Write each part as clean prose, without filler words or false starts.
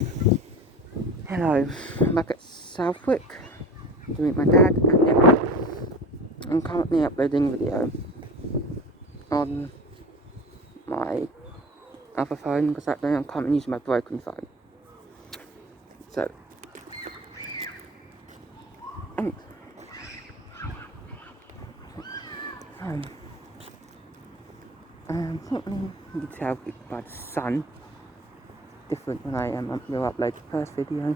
Hello, I'm back at Southwick to meet my dad and nephew. I'm currently uploading a video on my other phone because I'm currently using my broken phone. So, um, currently you can tell by the sun, different when I will upload the first video.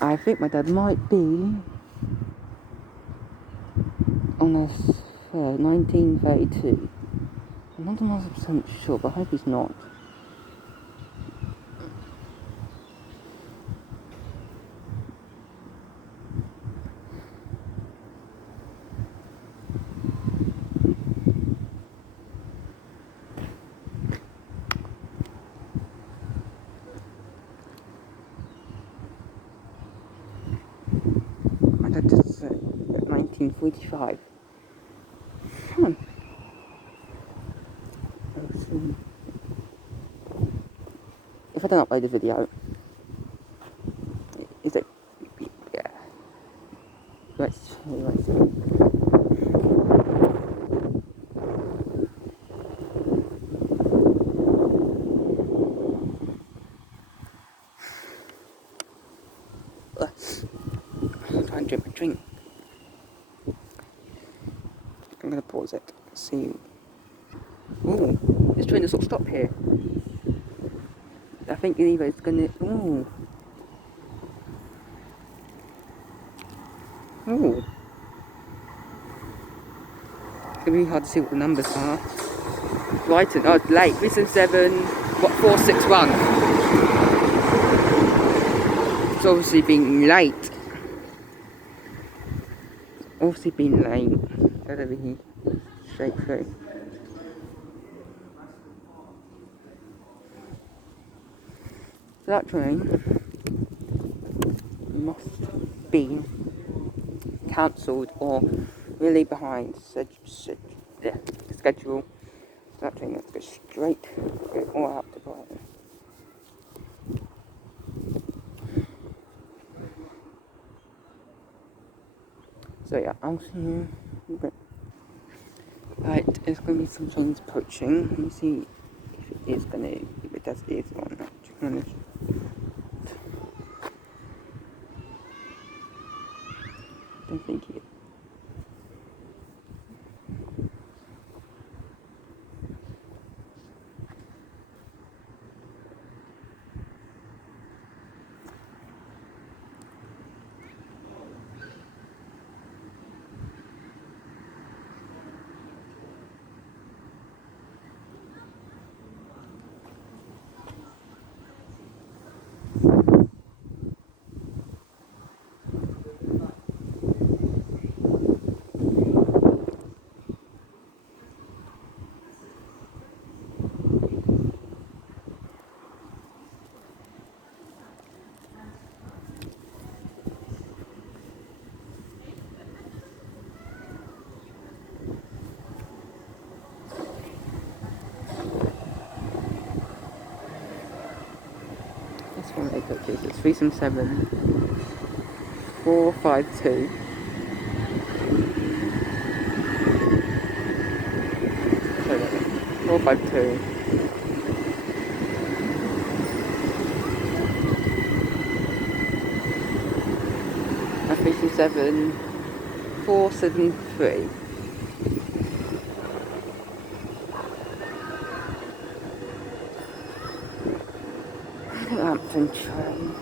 I think my dad might be on this 1932. I'm not 100% sure, but I hope he's not. My dad just said 1945. If I don't upload the video, is it? Yeah. Let's see. I'm trying to drink my drink. I'm gonna pause it. See. Ooh, this train does sort of stop here. I think either it's gonna. Ooh. Ooh. It's gonna be hard to see what the numbers are. Brighton. Oh, it's late. 377. What? 461. It's obviously been late. Obviously been late. Over here. Straight through. So that train must be cancelled or really behind schedule. That train has to go straight all out to Brighton. So yeah, I'll see you in a bit. Right, there's going to be some trains approaching. Let me see if it is going to, if it does is or not. Don't think it. This one they got this. It's 377 452. Sorry, 452. 377 473. Hampton train.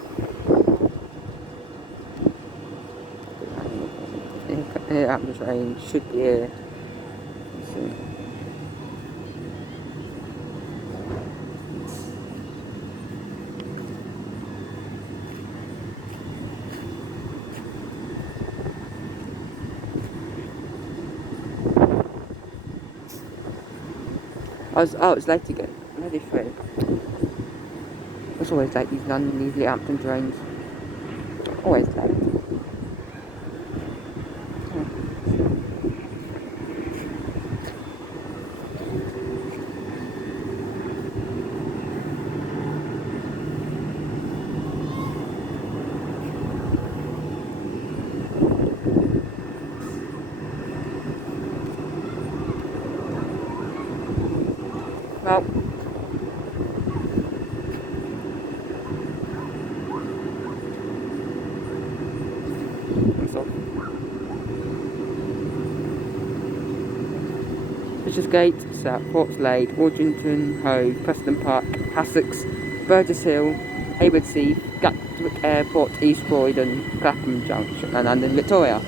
Hampton train should be here. It's late again. Ready for it. It's always late, these London, these Hampton trains. Always late. Bishopsgate, South Portslade, Wardington, Hove, Preston Park, Hassocks, Burgess Hill, Hayward Heath, Gatwick Airport, East Croydon, Clapham Junction, and London Victoria.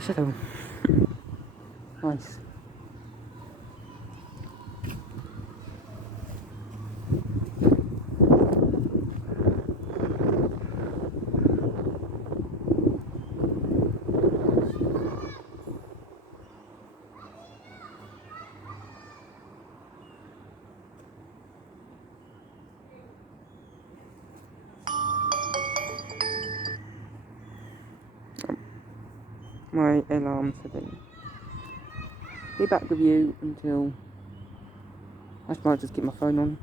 So nice. My alarm setting. Be back with you until I might just keep my phone on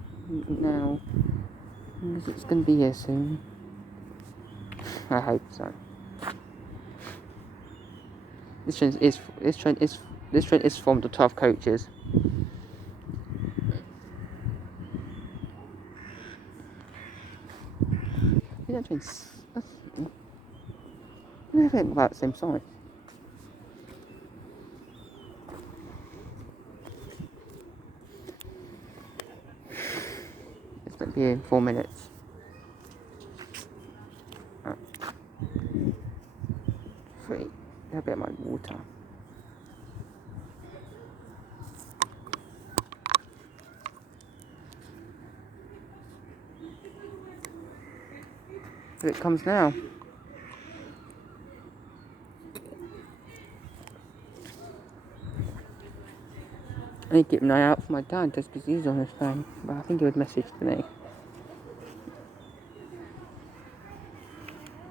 now, because it's going to be here soon. I hope so. This train is from the 12 coaches. That train's I think about the same size. It's going to be in 4 minutes. Right. 3. A bit of my water. Here it comes now. I need to keep an eye out for my dad just because he's on his phone, but I think he would message to me.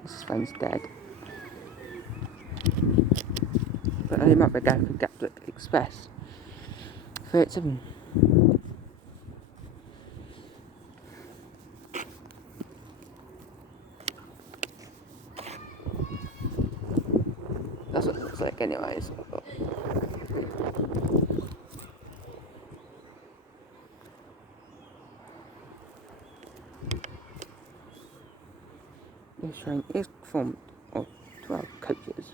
His phone's dead. But I might be going for Gatwick Express. 37. That's what it looks like anyways. This train is from 12 coaches.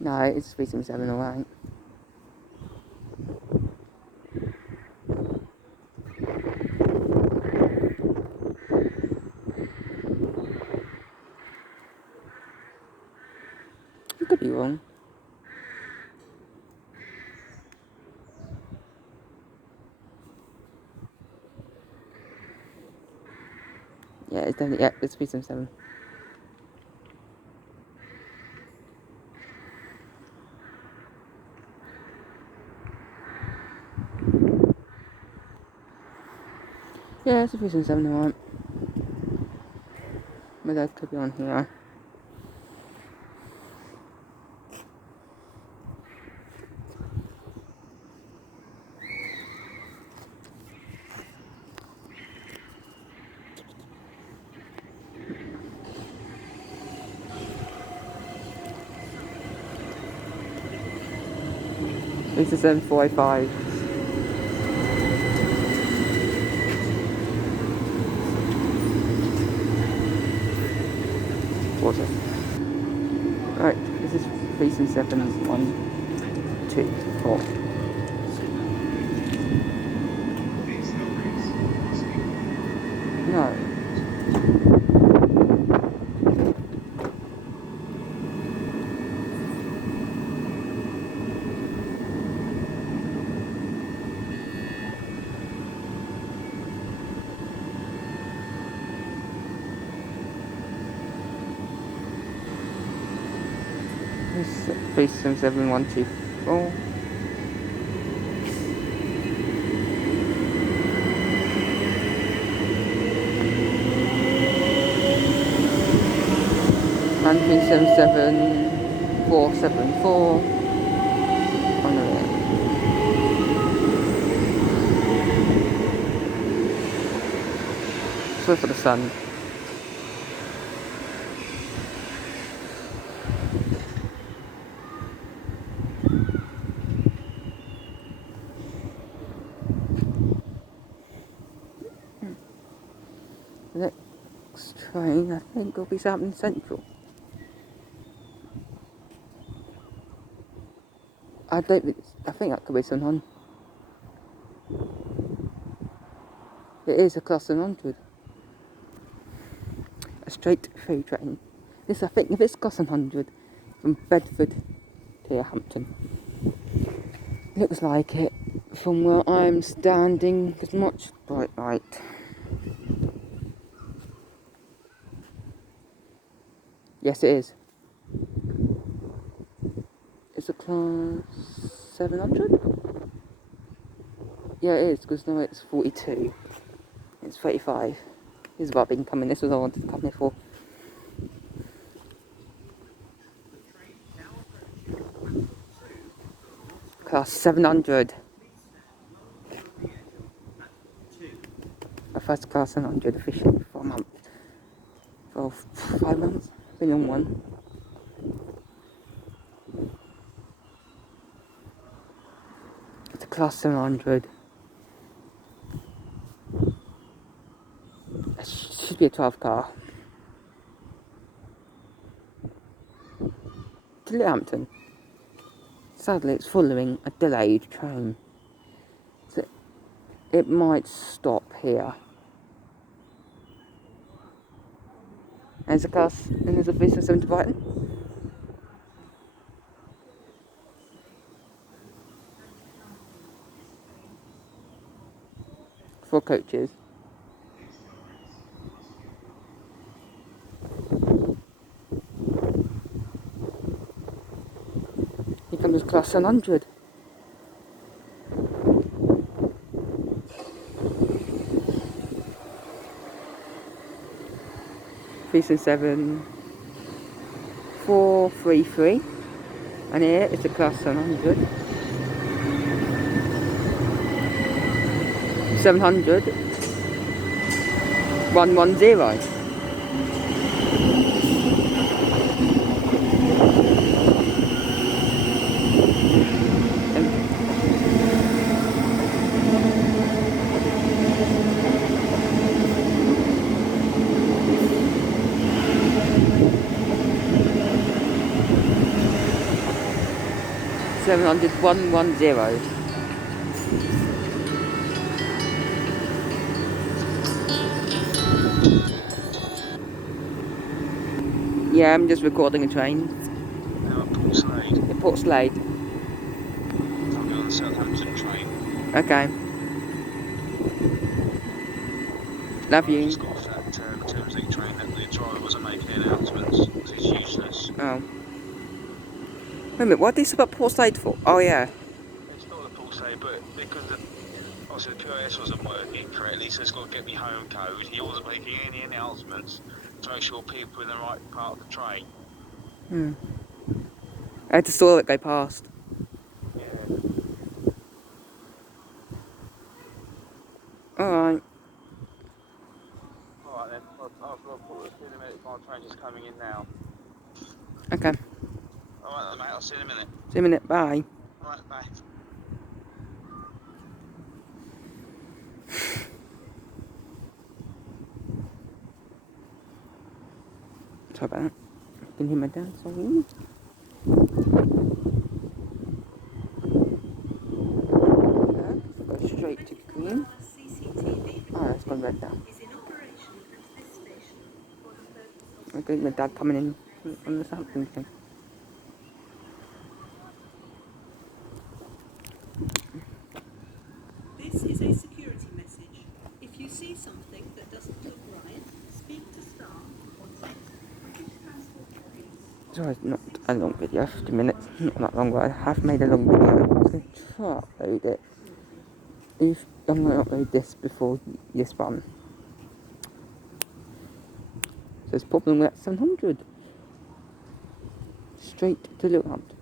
No, it's 377, alright. I could be wrong. Yeah, it's definitely, yeah, it's 377. Yeah, it's a 377, alright. My dad could be on here. It's a 7405. What's it? Right, this is 377, 1, 2, 4. No. This is 377, 1, 2, 4. And 377. 474 on the way. So for the sun. The next train, I think, will be Southampton Central. I think that could be 700. It is a class 700. A straight through train. This, I think, if it's class 700 from Bedford to Hampton. Looks like it from where I'm standing. There's much bright light. Yes, it is. It's a class 700? Yeah, it is, because now it's 42. It's 35. This is what I've been coming. This was all I wanted to come here for. Class 700. A first class 700 officially for a month. For 5 months. Been on one. It's a class 700. It should be a 12 car. To Littlehampton. Sadly, it's following a delayed train. So it might stop here. There's a class, and there's a business to Brighton. 4 coaches. Here comes class 100. Season 7, 433, and here is the class 100. 700, 110. Seven hundred 110. Yeah, I'm just recording a train. Now at Port Slade. At Port Slade. I'll go on the Southampton train. Okay. Love you. I just got off that Thameslink train that the driver wasn't making announcements because it's useless. Oh. Wait a minute, what did they say about Port Slade for? Oh yeah. It's not the Port Slade, but because obviously the POS wasn't working correctly, so it's got to get me home code. He wasn't making any announcements to make sure people were in the right part of the train. I had to saw it go past. Yeah. Alright. Alright then, I'll put it in a minute. My train is coming in now. Okay. Alright then mate, I'll see you in a minute. See you in a minute, bye. Alright, bye. Sorry about that. I can hear my dad, sorry. Go straight to green. Oh, it's gone red now. I think my dad coming in on the Southampton thing. This is a security message. If you see something that doesn't look right, speak to staff or text British Transport Police. Sorry, it's not a long video, 50 minutes, not that long, but I have made a long video. I'm going to try to upload it. If I'm going to upload this before this one. So it's problem with 700. straight to Luant.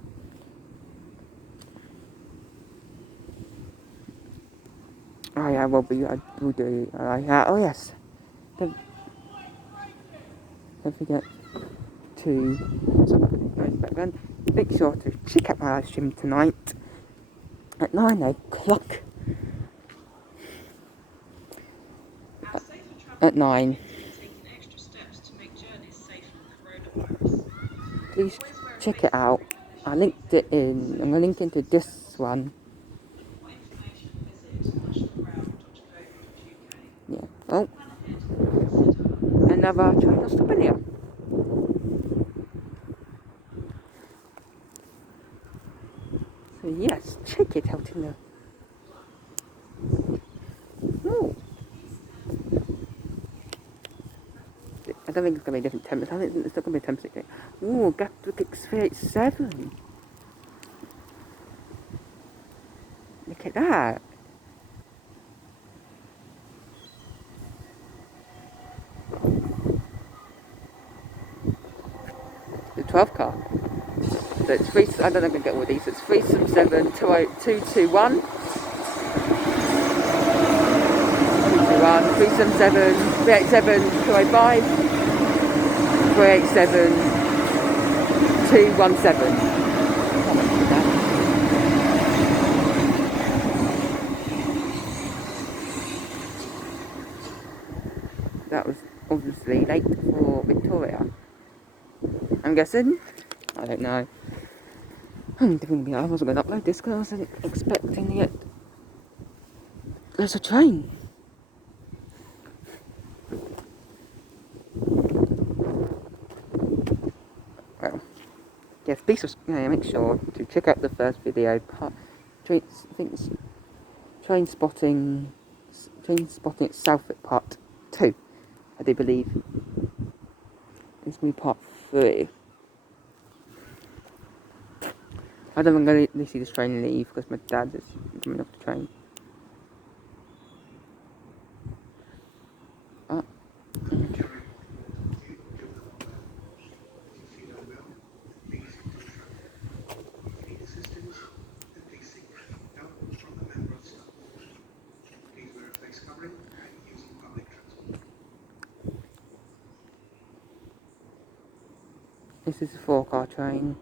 Oh yeah, I will do. Oh yes. Don't forget to make sure to check out my live stream tonight at 9 o'clock. At 9. Please check it out. I linked it in. I'm going to link into this one. Yeah. Oh. Another train to stop in here. So yes, check it out in there. Oh. I don't think it's going to be different temps. I think it's still going to be temps again. Ooh, Gatwick 387. Look at that. The 12 car. So it's three. I don't know if I can get all these. It's 377 221. 377 387 205 387 217. That was obviously late for Victoria. I'm guessing. I don't know. I wasn't going to upload this because I wasn't expecting to get. There's a train. Well, yes, please make sure to check out the first video. I think it's train spotting at Southwick part 2. I do believe it's going to be part 3. I don't think I'm going to see this train leave because my dad is coming off the train. This is a 4-car train.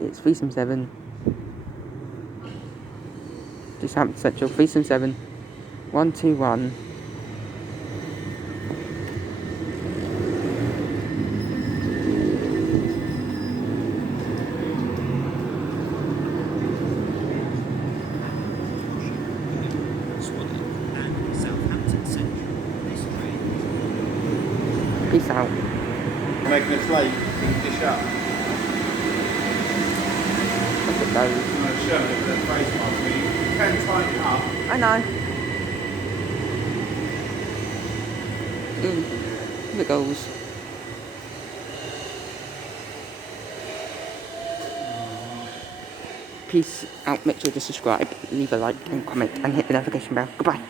It's 377 to Southampton Central. 377 121. And Southampton Central. Peace out. Making us late, can you dish up? Look at those. I'm showing it with a face mask, but you can tighten it up. I know. Here it goes. Peace out. Make sure to subscribe, leave a like and comment and hit the notification bell. Goodbye.